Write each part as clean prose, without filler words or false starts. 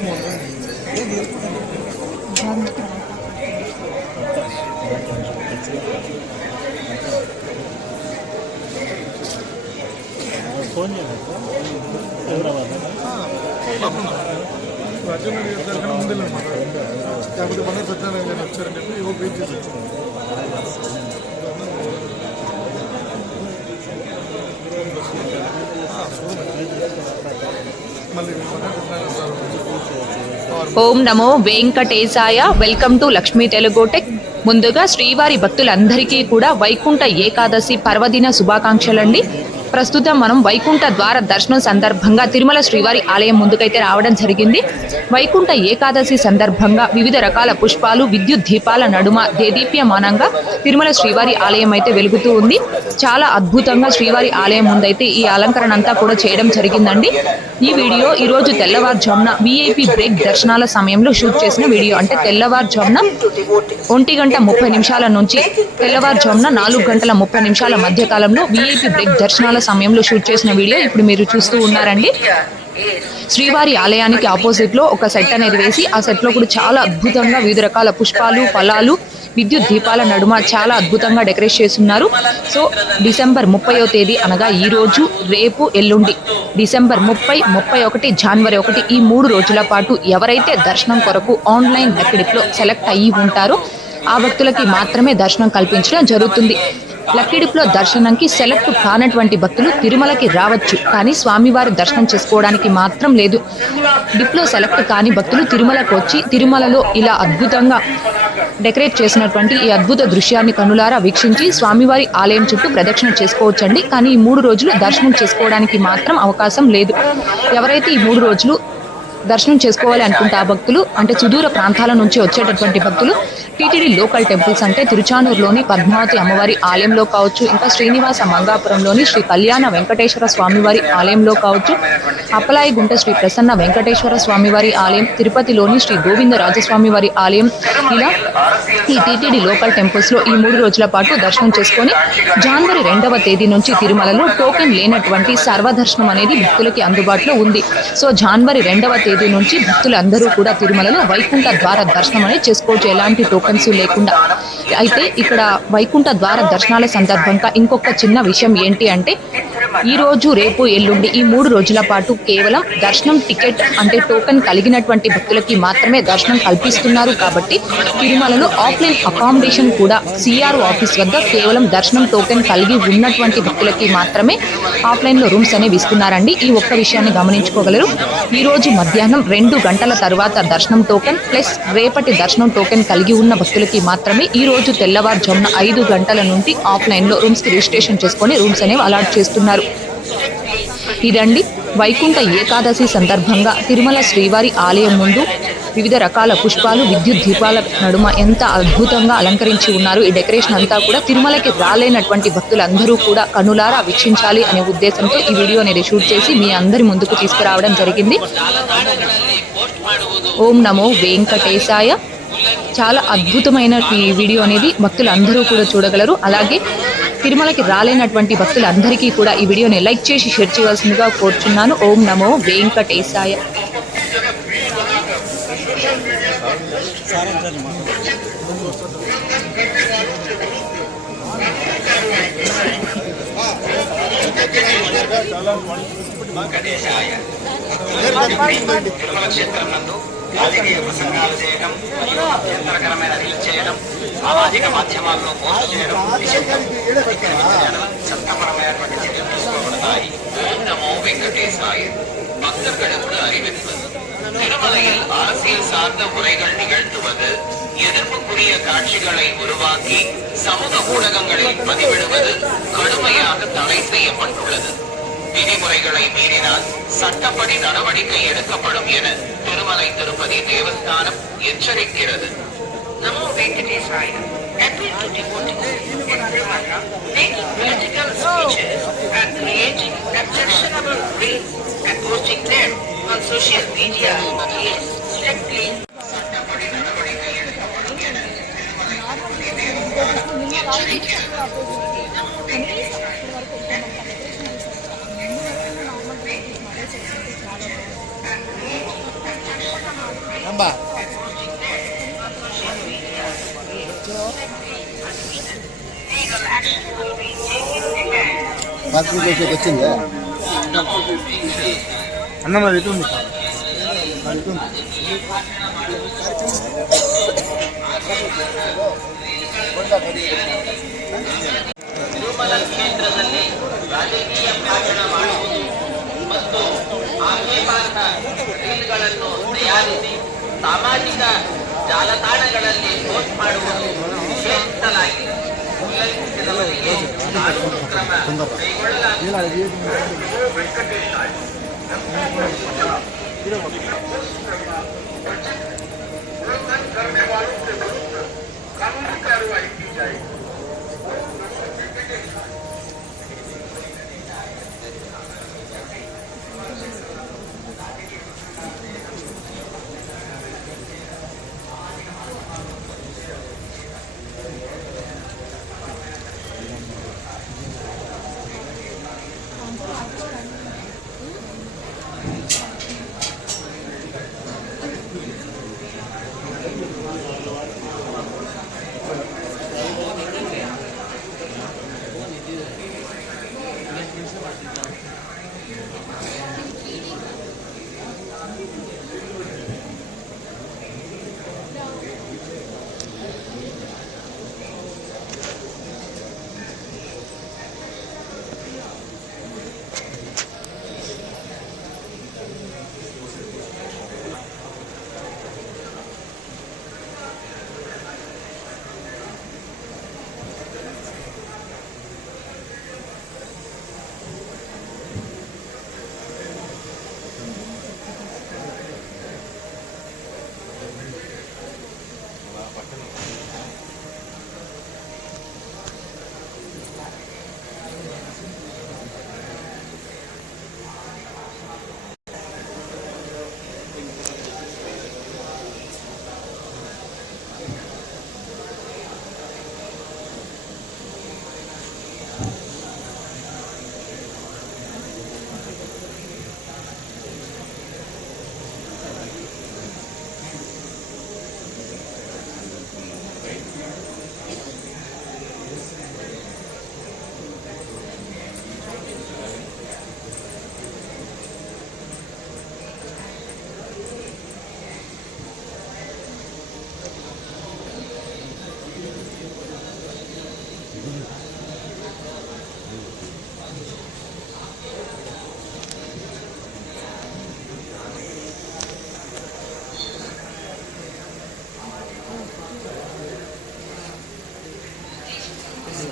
Phone Hyderabad దర్శనం ఉంది అనమాట. కాకపోతే మన సత్యనారాయణ వచ్చారని చెప్పి ఏవో వెయిట్ చేసి వచ్చాను. ఓం నమో వెంకటేశాయ. Welcome to Lakshmi Telugu tech. ముందుగా శ్రీవారి భక్తులందరికీ కూడా వైకుంఠ ఏకాదశి పర్వదిన శుభాకాంక్షలండి. ప్రస్తుతం మనం వైకుంఠ ద్వార దర్శనం సందర్భంగా తిరుమల శ్రీవారి ఆలయం ముందుకైతే రావడం జరిగింది. వైకుంఠ ఏకాదశి సందర్భంగా వివిధ రకాల పుష్పాలు, విద్యుత్ దీపాల నడుమ దేదీప్యమానంగా తిరుమల శ్రీవారి ఆలయం అయితే వెలుగుతూ ఉంది. చాలా అద్భుతంగా శ్రీవారి ఆలయం ముందైతే ఈ అలంకరణ అంతా కూడా చేయడం జరిగిందండి. ఈ వీడియో ఈరోజు తెల్లవారుజామున విఐపి బ్రేక్ దర్శనాల సమయంలో షూట్ చేసిన వీడియో. అంటే తెల్లవారుజామున 1:30 నుంచి తెల్లవారుజామున 4:30 మధ్య కాలంలో విఐపి బ్రేక్ దర్శనాల సమయంలో షూట్ చేసిన వీడియో ఇప్పుడు మీరు చూస్తూ ఉన్నారండి. శ్రీవారి ఆలయానికి ఆపోజిట్ లో ఒక సెట్ అనేది వేసి ఆ సెట్ లో కూడా చాలా అద్భుతంగా వివిధ రకాల పుష్పాలు, ఫలాలు, విద్యుత్ దీపాల నడుమ చాలా అద్భుతంగా డెకరేట్ చేస్తున్నారు. సో డిసెంబర్ 30వ తేదీ అనగా ఈ రోజు, రేపు, ఎల్లుండి డిసెంబర్ 30, 31, జనవరి 1 ఈ 3 రోజుల పాటు ఎవరైతే దర్శనం కొరకు ఆన్లైన్ లెక్కడిలో సెలెక్ట్ అయ్యి ఉంటారో ఆ భక్తులకి మాత్రమే దర్శనం కల్పించడం జరుగుతుంది. లక్కీ డిప్లో దర్శనంకి సెలెక్ట్ కానటువంటి భక్తులు తిరుమలకి రావచ్చు, కానీ స్వామివారి దర్శనం చేసుకోవడానికి మాత్రం లేదు. డిప్లో సెలెక్ట్ కాని భక్తులు తిరుమలకు వచ్చి తిరుమలలో ఇలా అద్భుతంగా డెకరేట్ చేసినటువంటి ఈ అద్భుత దృశ్యాన్ని కనులారా వీక్షించి స్వామివారి ఆలయం చుట్టూ ప్రదక్షిణ చేసుకోవచ్చండి. కానీ ఈ 3 రోజులు దర్శనం చేసుకోవడానికి మాత్రం అవకాశం లేదు. ఎవరైతే ఈ 3 రోజులు దర్శనం చేసుకోవాలి అనుకుంటే ఆ భక్తులు, అంటే సుదూర ప్రాంతాల నుంచి వచ్చేటటువంటి భక్తులు టీటీడీ లోకల్ టెంపుల్స్ అంటే తిరుచానూరులోని పద్మావతి అమ్మవారి ఆలయంలో కావచ్చు, ఇంకా శ్రీనివాస మంగాపురంలోని శ్రీ కళ్యాణ వెంకటేశ్వర స్వామివారి ఆలయంలో కావచ్చు, అప్పలాయిగుంట శ్రీ ప్రసన్న వెంకటేశ్వర స్వామివారి ఆలయం, తిరుపతిలోని శ్రీ గోవిందరాజస్వామి వారి ఆలయం, ఇలా ఈ టీటీడీ లోకల్ టెంపుల్స్ లో ఈ 3 రోజుల పాటు దర్శనం చేసుకొని జనవరి 2వ తేదీ నుంచి తిరుమలలో టోకెన్ లేనటువంటి సర్వదర్శనం అనేది భక్తులకి అందుబాటులో ఉంది. సో జనవరి 2వ తేదీ నుంచి భక్తులందరూ కూడా తిరుమలలో వైకుంఠ ద్వార దర్శనం అనేది చేసుకోవచ్చు, ఎలాంటి టోకెన్స్ లేకుండా. అయితే ఇక్కడ వైకుంఠ ద్వార దర్శనాల సందర్భంగా ఇంకొక చిన్న విషయం ఏంటి అంటే, ఈ రోజు, రేపు, ఎల్లుండి ఈ 3 రోజుల పాటు కేవలం దర్శనం టికెట్ అంటే టోకెన్ కలిగినటువంటి భక్తులకి మాత్రమే దర్శనం కల్పిస్తున్నారు. కాబట్టి తిరుమలలో ఆఫ్లైన్ అకామిడేషన్ కూడా సిఆర్ఓ ఆఫీస్ వద్ద కేవలం దర్శనం టోకెన్ కలిగి ఉన్నటువంటి భక్తులకి మాత్రమే ఆఫ్లైన్ లో రూమ్స్ అనేవి ఇస్తున్నారండి. ఈ ఒక్క విషయాన్ని గమనించుకోగలరు. ఈ రోజు మధ్యాహ్నం 2 గంటల తర్వాత దర్శనం టోకెన్ ప్లస్ రేపటి దర్శనం టోకెన్ కలిగి ఉన్న భక్తులకి మాత్రమే ఈ రోజు తెల్లవారుజామున 5 గంటల నుండి ఆఫ్లైన్ లో రూమ్స్ కి రిజిస్ట్రేషన్ చేసుకొని రూమ్స్ అనేవి అలాట్ చేస్తున్నారు. ఇదండి వైకుంఠ ఏకాదశి సందర్భంగా తిరుమల శ్రీవారి ఆలయం ముందు వివిధ రకాల పుష్పాలు, విద్యుత్ దీపాల నడుమ ఎంత అద్భుతంగా అలంకరించి ఉన్నారు. ఈ డెకరేషన్ అంతా కూడా తిరుమలకి రాలేనటువంటి భక్తులందరూ కూడా కనులారా వీక్షించాలి అనే ఉద్దేశంతో ఈ వీడియో అనేది షూట్ చేసి మీ అందరి ముందుకు తీసుకురావడం జరిగింది. ఓం నమో వెంకటేశాయ. చాలా అద్భుతమైన ఈ వీడియో అనేది భక్తులందరూ కూడా చూడగలరు. అలాగే తిరుమలకి రాలేనటువంటి భక్తులందరికీ కూడా ఈ వీడియోని లైక్ చేసి షేర్ చేయవలసిందిగా కోరుచున్నాను. ఓం నమో వెంకటేశాయ. రాజకీయ ప్రసంగాలు చేయడం, నిరంతరకరమైన రీల్స్ చేయడం, సామాజిక మాధ్యమాల్లో పోస్ట్ చేయడం చట్టపరమైనటువంటి చర్యలు తీసుకోబడతాయి. ఓం నమో వెంకటేశాయ. பக்தர்களுக்கு அறிவிப்பது. திருமலையில் அரசியல் சார்ந்த உரைகள் நிகழ்த்துவது, எதிர்ப்புக்குரிய காட்சிகளை உருவாக்கி சமூக ஊடகங்களில் பதிவிடுவது கடுமையாக தடை செய்யப்பட்டுள்ளது. விதிமுறைகளை மீறினால் சட்டப்படி நடவடிக்கை எடுக்கப்படும் என திருமலை திருப்பதி தேவஸ்தானம் எச்சரிக்கிறது. நமோ வெங்கடேசாய. Appeal to devotees in Tirumala making political speeches and creating objectionable reels and posting them on social media is strictly சட்டப்படி நடவடிக்கை எடுக்கப்படும் என వచ్చింది అన్నం అది ఎటు ఉంది ತಿರುಮಲ ಕ್ಷೇತ್ರದಲ್ಲಿ ರಾಜಕೀಯ ಭಾಷಣ ಮಾಡುವುದು ಮತ್ತು ಆಕ್ಷೇಪಾರ್ಹ ರೀಲ್ಗಳನ್ನು ತಯಾರಿಸಿ ಸಾಮಾಜಿಕ ಜಾಲತಾಣಗಳಲ್ಲಿ ಪೋಸ್ಟ್ ಮಾಡುವುದು ನಿಷೇಧಿಸಲಾಗಿದೆ. ಉಲ್ಲಂಘಿಸಿದವರಿಗೆ ಕಾನೂನು ಕ್ರಮ ಕೈಗೊಳ್ಳಲಾಗುತ್ತದೆ.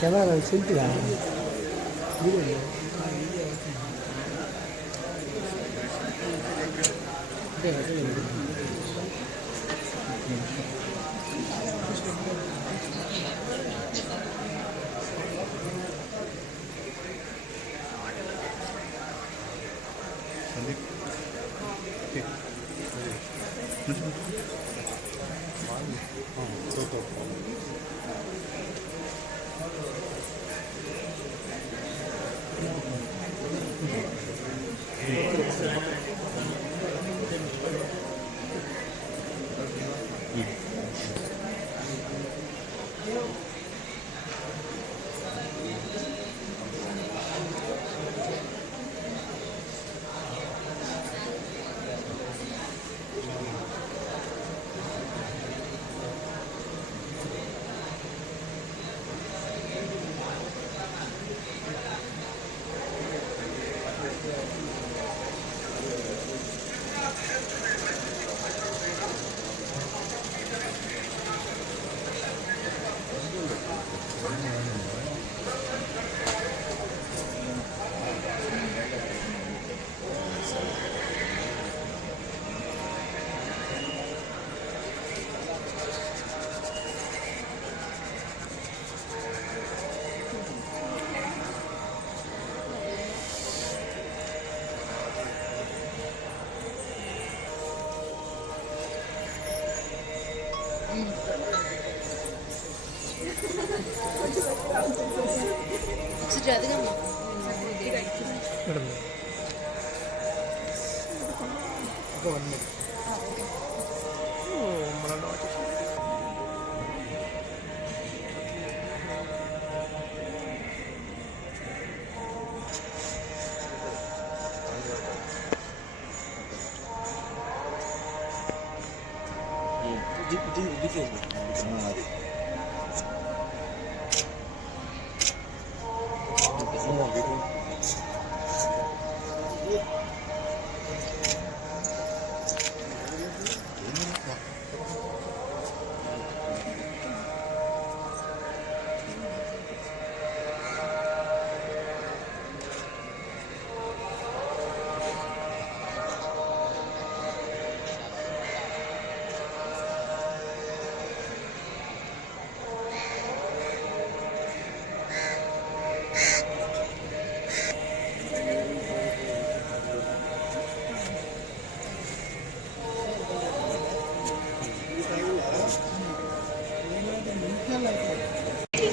कैमरा सेल्फी ఒక 1 minute.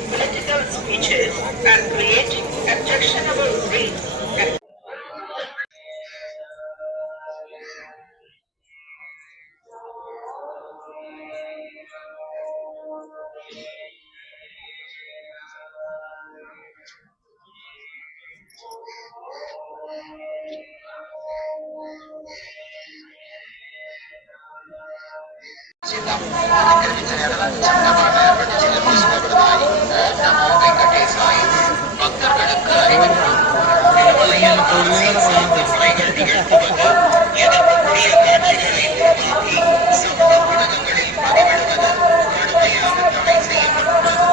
Political speeches and creating objectionable reels. பக்தர்களுக்கு அறிவிப்புரைகள் நிகழ்த்துவது எதிர்ப்புக்குரிய காட்சிகளை உருவாக்கி சமூக ஊடகங்களில் பதிவிடுவது கடுமையாக தடை செய்யப்பட்டுள்ளது.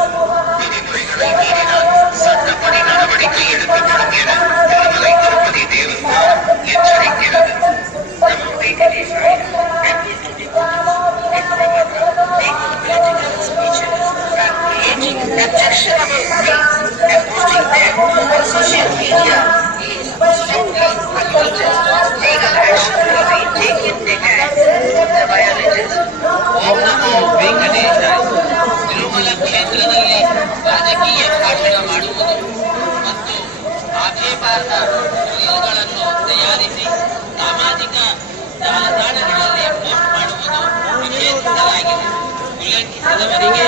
விதிமுறைகளை மீறினால் சட்டப்படி நடவடிக்கை எடுக்கப்படும் என Thirumalai Tirupati Devasthanam எச்சரிக்கிறது. Objectionable reels and posting them on social media is strictly prohibited. Legal action will be taken against the violators. ಓಂ ನಮೋ ವೆಂಕಟೇಶಾಯ. ತಿರುಮಲ ಕ್ಷೇತ್ರದಲ್ಲಿ ರಾಜಕೀಯ ಭಾಷಣ ಮಾಡುವುದು ಮತ್ತು ಆಕ್ಷೇಪಾರ್ಹ ರೀಲ್ಗಳನ್ನು ತಯಾರಿಸಿ ಸಾಮಾಜಿಕ ಜಾಲತಾಣಗಳಲ್ಲಿ ಪೋಸ್ಟ್ ಮಾಡುವುದು ನಿಷೇಧಿಸಲಾಗಿದೆ. ಉಲ್ಲಂಘಿಸಿದವರಿಗೆ